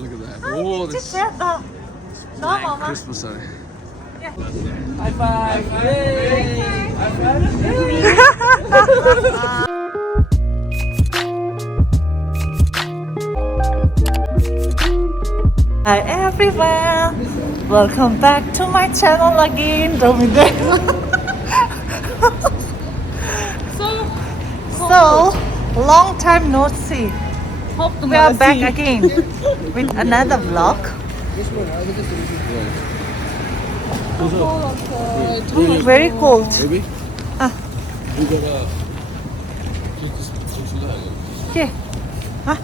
Look at that. Oh, this blank Christmas are. Yeah. High five! Yay! High five! Hi everyone! Welcome back to my channel again, Dominic. So, long time no see. We are back again with another vlog. Very cold. Baby? Ah. We gotta. Yeah. Huh?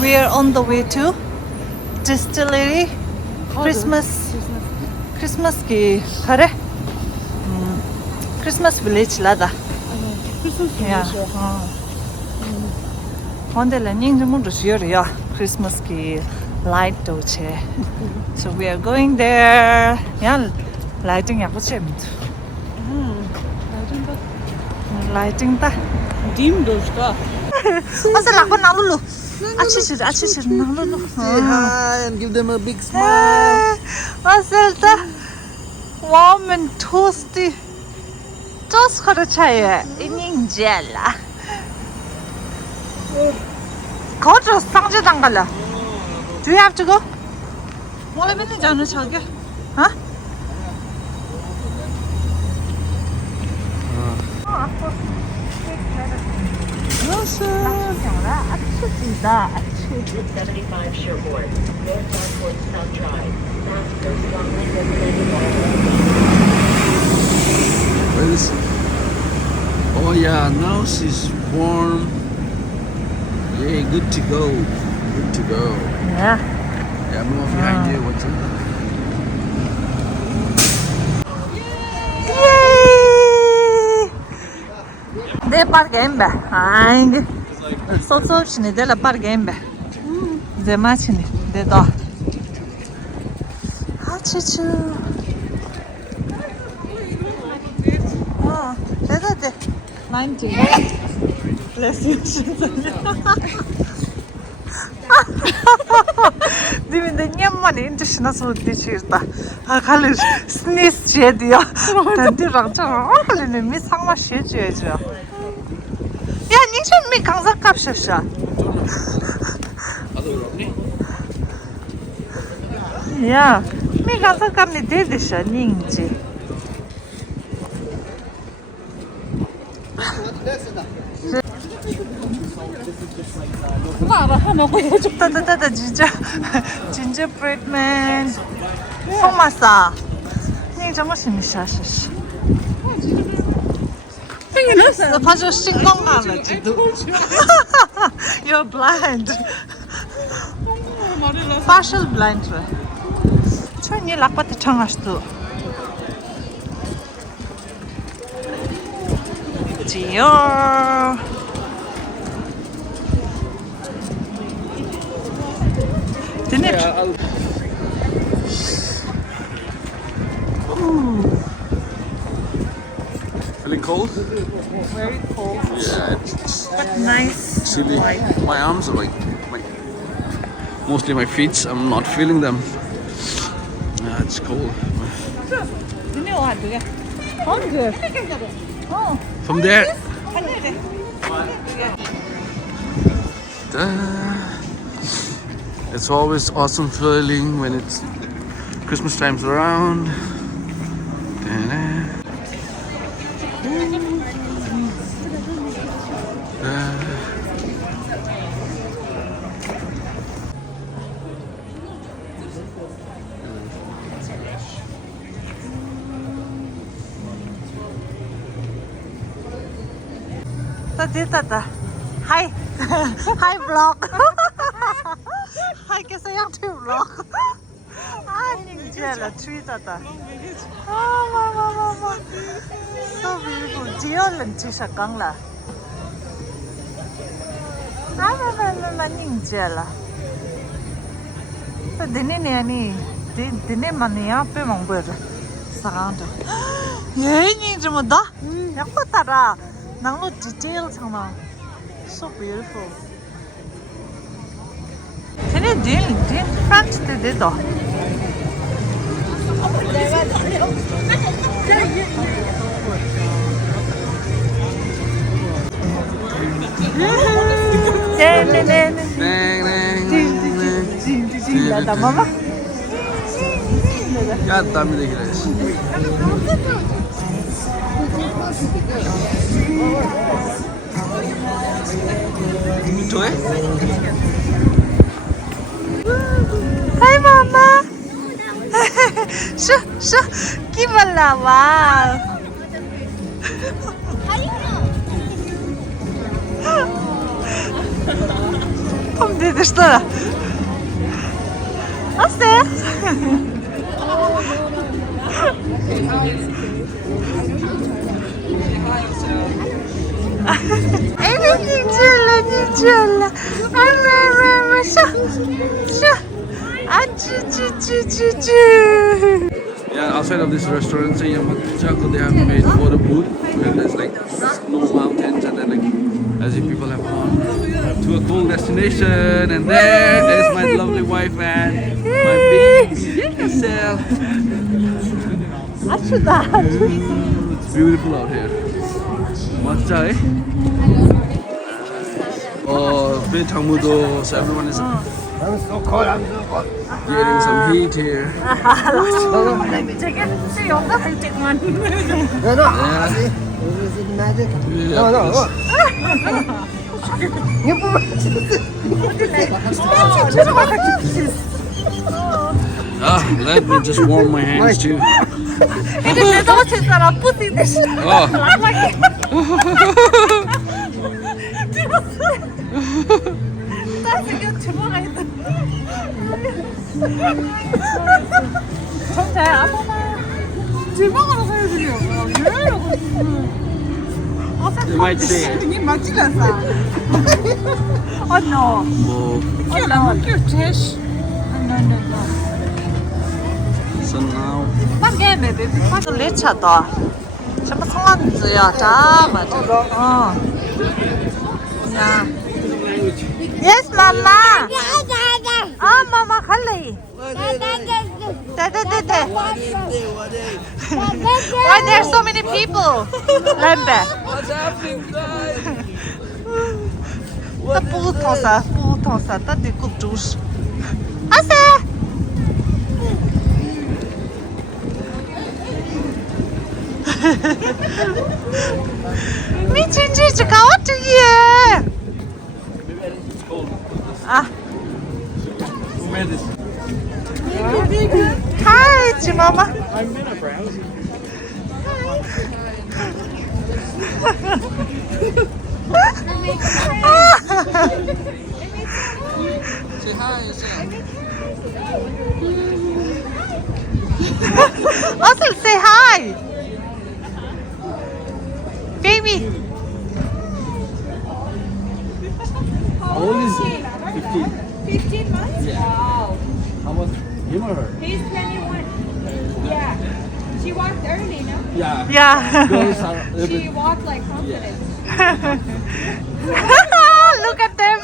We are on the way to distillery Christmas ki khare Christmas village lada. Yeah. Honde la ning jemu ya Christmas ki light do che. So we are going there. Yeah, lighting ya kuche mit. Lighting ta. Dim doshka. Asa lakon na lulu. Achishir na lulu. Say hi and give them a big smile. Asa ta warm and toasty. Toast khara chaye. Ining jela. Kojo sangje dangala. Do you have to go? Mola beni janu chage. Huh? Route 75 Sherbourne, North Dartford South Drive, South Coast Longland Where is it? Oh yeah, now she's warm. Yay, good to go. Good to go. Yeah. Yeah, move behind you. What's up? Yay! De par gembe. Hangi? So chini de la par gembe. De machini de do. Hachichu. Oh, de. 90. Bless you. Dimin de nyamman intish nasıl dişirdi. Akalir sneeze şey diyor. Tanti rangcha. Akalir mi sangma şey diyor. Ya niçin mi kanzak kapşaşa? Ya mi kanzak kapni dedi şa ningji. 따따따따 진짜 gingerbread man 속마사 니 정말 심샤시시 너 봐줘 신건강을 지도 You're blind partial blind 저니 락바트 청하시도 지요 Yeah, feeling cold? Very cold Yeah, it's but nice chilly. My arms are like, mostly my feet. I'm not feeling them. Yeah, it's cold. From there. It's always awesome feeling when it's Christmas time's around. Tata. Hi. Hi vlog. Hi कैसे यहाँ थे vlog? निकला tree tata. Mama. So beautiful. Jiyo lanchi sakang la. Mama ninjala. तो दिने ने यानी दिने मने यहाँ पे मंगवर 사가는데. 얘니 좀 나? 약간 따라. 나로 디테일 장난. So beautiful. 쟤네 din French 때 되다. Nada, mamá. Ya también de quieres. ¿Tú Hi, mama. Şu, gimana wow. Tam dedi işte. Nasıl? Evet, ничего. Ама, şu. Yeah, outside of this restaurant, say they have made photo booth where there's like snow mountains and then like as if people have gone to a cool destination. And there is my lovely wife and my baby Giselle. It's beautiful out here. Matcha, eh? Oh, bit hamudo, so everyone is I'm so cold. getting some heat here. 저게 혹시 영상 할 때만. No. Is it magic? Yeah, No. let me just warm my hands too. 이제 내가 칠 사람 뿌띠 대신. Oh. 따뜻하게 들어가 있다. 정말 아빠가 들어가라고 해주려. 왜 이러고 있어? You might say it. 니 맞지않아? Oh no. Oh, Oh no. Cute. No. so now. 빨개 베베. 빨개 레차다. 정말 성한지야. 자 맞아. 야. Yes, mama. Mama, 갈래. Why there are so many people? Rembe. What's happening, guys? 또 뿌통사. 또 뒤고 주스. 아세. 미친 짓을 가왔지. Who made this? Hi, mama. I'm gonna browse. Say hi, Also say hi. Baby. How old is he? 15. 15 months? Yeah. Wow. How much? Him or her? He's 21. Yeah. She walked early, no? Yeah. Yeah. Girls are a little She bit. walked like confident. Look at them.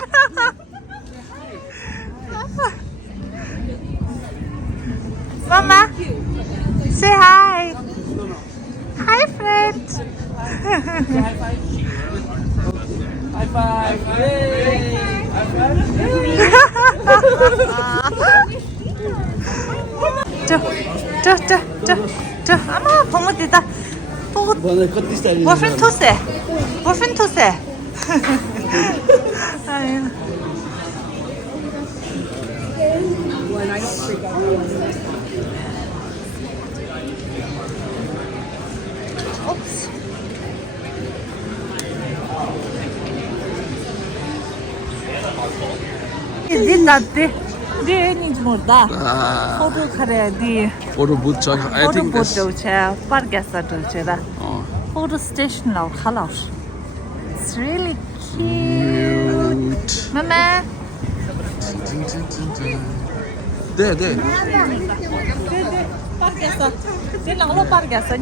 Mama, say hi. Hi, friends. High five. Yay. High five. 저. 아마 봉우디다. 봉우. Bueno, ¿cuánto está ahí? Boyfriend 투세. 아유. Oops. 네 애니지 모르다. 포도 카레디. Photo booth. So I 포도 think this. 보도체 파르게사 도체다. Oh. 포도 스테이션 나올 칼라우. It's really cute. Mama. There.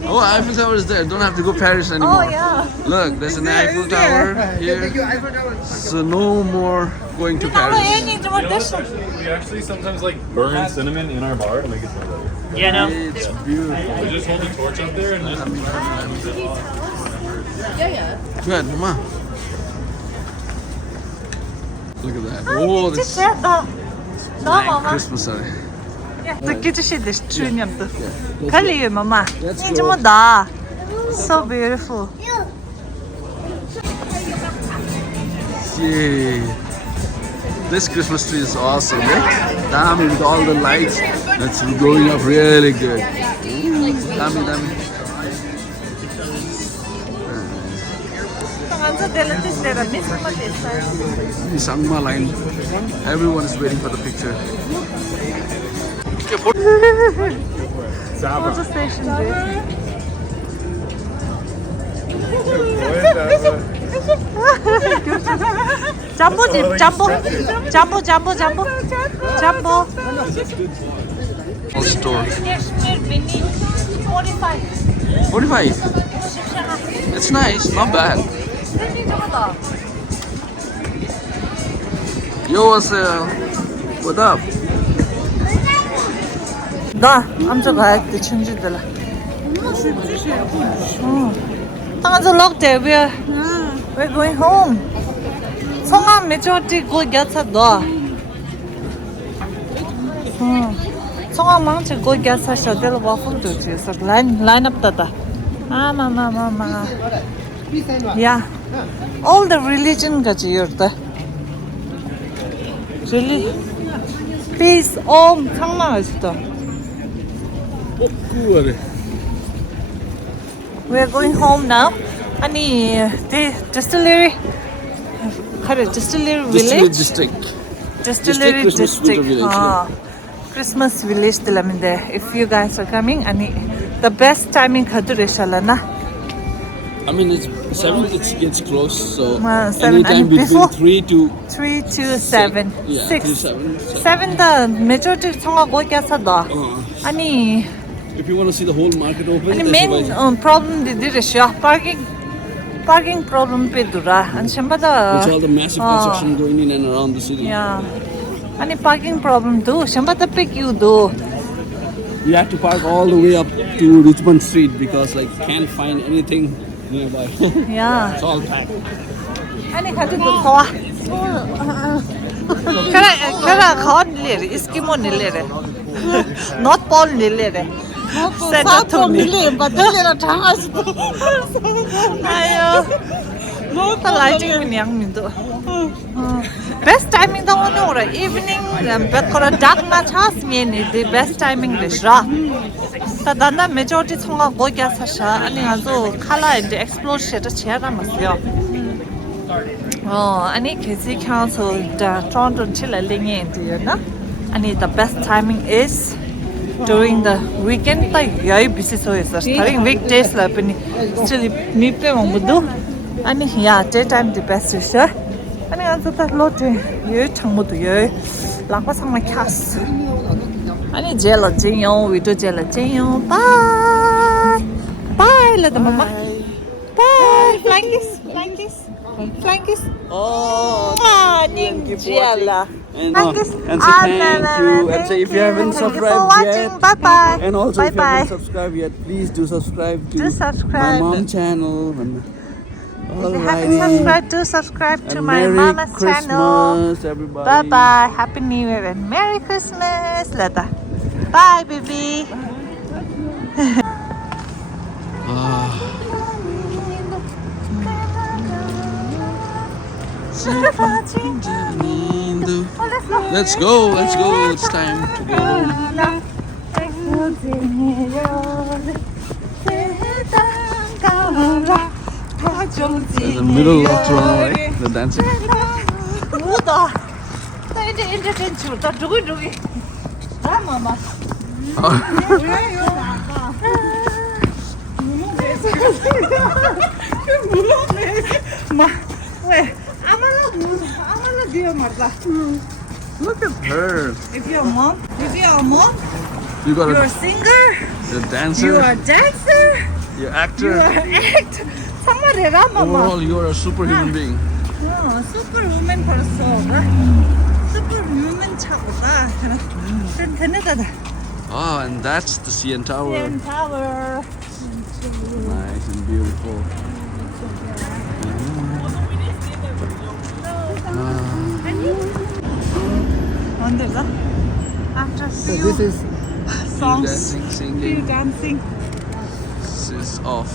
Oh, Eiffel Tower is there. Don't have to go Paris anymore. Oh yeah. Look, there's an Eiffel Tower here. So no more going to Paris. We actually sometimes like burn cinnamon in our bar to make it smell better. It's beautiful. We just hold the torch up there and just Good, mama. Look at that. Oh, this is like Christmas. Takıcı düşünüyordu. Kalıyor mama. İyice mi da? So beautiful. Yay. This Christmas tree is awesome, eh? Damn, with all the lights. That's going up really good. Damn. Sangma line. Everyone is waiting for the picture. Photo station dress. Jumbo. Store. 45. 45. It's nice, not bad. Yo, OSLE. What up? 나 암저 가야겠다 천지들아. 당연히 locked there. We're going home. 성함 majority go get a door. 성함 망치 go get a shuttle waffle to choose. Line up that. Mama. Yeah. All the religion got you there. Really? Peace. Om. 장난하시다. We're going home now. 아니, the distillery village? Distillery district. Christmas village there. If you guys are coming, 아니, the best timing 가두래샬라나. I mean, it's 7, it gets close, so 7 anytime between 3 to 7. Yeah, 6. 3, 7. 7 the majority 성화 거기 가서다. 아니, If you want to see the whole market open, 아니 that's main why- problem 디디르셔. Parking problem 빼두라. 아니 셴바다. With all the massive construction going in and around the city. Yeah. 아니 parking problem 도 셴바다 빼기우도. We have to park all the way up to Richmond Street because like can't find anything nearby. Yeah. It's all packed. 아니 가지고 더 와. 그래 가온리래. 이스키모 닐레래. Not Paul 닐레래. 사토 닐레 바들레라 장아스. 아유. 다 라이팅 양민도. Best timing 다 오늘 오라. Evening 백거라 dark나 차스미니 the best timing 되시라. 다단나 majority 성화 거기 사샤 아니 아주 칼라 이제 explode 셔도 제라마스요. 아니 KC Council 다 Toronto 칠레링에 인디나. 아니 the best timing is during the weekend 딱 여유 비슷해서 starting weekdays 라 पनि still 미페 먹어도 아니 야 daytime the best is 아니 아주 딱 로트 여유 창모도 여유 라고 상마 캐스 아니 젤라 진요 위도 젤라 진요 바이 let them mama bye flying kiss 닌젤라 And say thank you. And say if you haven't subscribed yet. Bye bye. And also if you haven't subscribed yet, please do subscribe to Do subscribe. my mom channel. And If you haven't subscribed, do subscribe to and my Merry mama's channel. Christmas, everybody. Bye bye. Happy New Year and Merry Christmas. Lata. Bye, baby. Let's go. It's time to go home. In the middle of Toronto, right? The dancing. 뭐다? 나 이제 엔터테인 줄다 누구. 나 마마. 왜? 아마나 뒤에 말다. Look at her. If you're a mom, You got You're a a singer. you're a dancer. You are a dancer. You're You actor. are an act. 정말이라 마마. Overall, you are a superhuman being. 슈퍼우먼 벌써. 슈퍼우먼 차고다. 그런 되네다. Ah, and that's the CN Tower. CN Tower. Nice and beautiful. Wonderful. After So few this is songs, Dancing, few singing. dancing. This is off.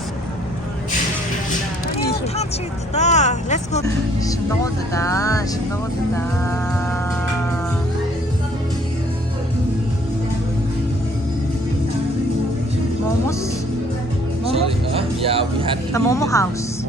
탕치다. Let's go. 신나고드다. 신나고드다. Momos. Momo? Yeah, we had The Momo House.